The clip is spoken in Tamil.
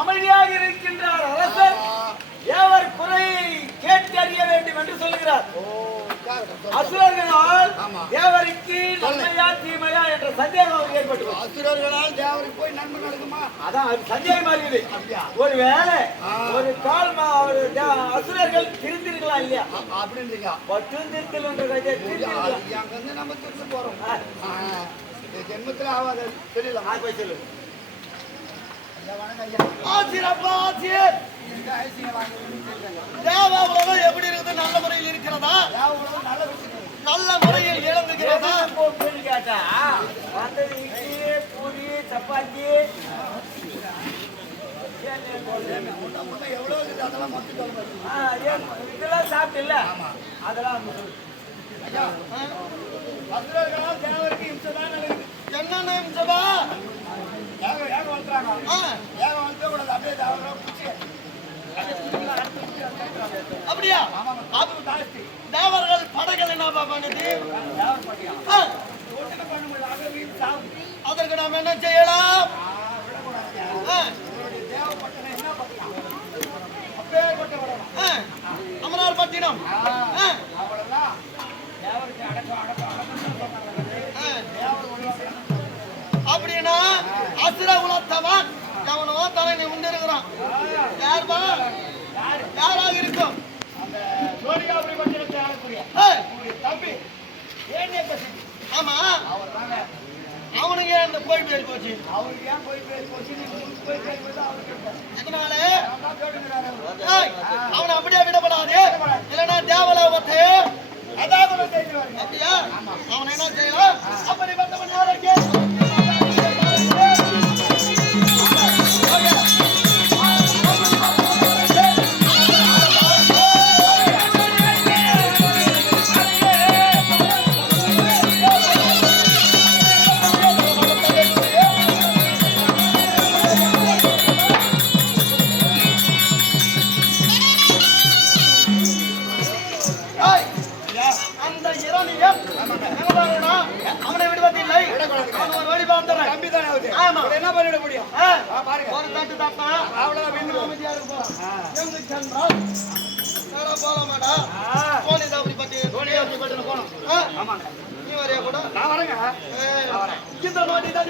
அமைதியாக இருக்கின்றார் அரசர் ஏவர் குறையை கேட்டறிய வேண்டும் என்று சொல்கிறார். அசுரர்களால் தேவருக்கு நன்மையா தீமையா என்ற சந்தேகம் அவருக்கு ஏற்பட்டு அசுரர்களால் தேவருக்கு போய் நன்மை நடக்குமா? அதான் அது சந்தேகமா இருக்குது. ஒருவேளை ஒரு கால் அசுரர்கள் திருந்திருக்கலாம் இல்லையா அப்படின்றீங்க. நம்ம திருத்த போறோம் ஜென்மத்தில் ஆகாது தெரியல. போய் சொல்லு. எப்படி இருக்குது? நல்ல முறையில் இருக்கிறதா? நல்ல முறையில் இழந்துகிறதா? கேட்டா வந்தது இட்லி பூரி சப்பாத்தி எவ்வளவு அதெல்லாம் இதெல்லாம் சாப்பிட்டு இல்ல அதெல்லாம் தேவருக்கு இம்சதான் என்னென்ன இம்சபா ஏகம் வளர்த்துறாங்க. ஏகம் வளர்த்து கூட அப்படியே அப்படியா? தேவர்கள் படைகள் என்ன பண்ணுது? அதற்கு நாம் என்ன செய்யலாம்? அமரார் பட்டினம் அப்படின்னா அசுர குலத்தவன் எவனோ தலை நிமிர்ந்திருக்கிறான். யாருமா? யாராக இருக்கும்? தம்பி ஆமா அவனுக்கு ஏன் இந்த போய் பேர் போச்சு? அவருக்கு ஏன் போய் பேர் போச்சு? எதனால அவனை அப்படியே விடப்படாது. இல்லைன்னா தேவலோகத்தை அப்படியா அவனை என்ன செய்யலாம்? அப்படி வந்தவன் யாருக்கு? அவனை விடுவதில்லை. அவன் ஒரு வழி பார்த்தவன். ஆமா என்ன பண்ணிட முடியும்? ஒரு தட்டு தப்பா அவ்வளவு அமைதியா இருக்கும். எங்க சென்றால் போல மாட்டா போனி அப்படி பட்டி போனோம். நீ வரையா கூட நான் வரேங்க. இந்த நோட்டி தான்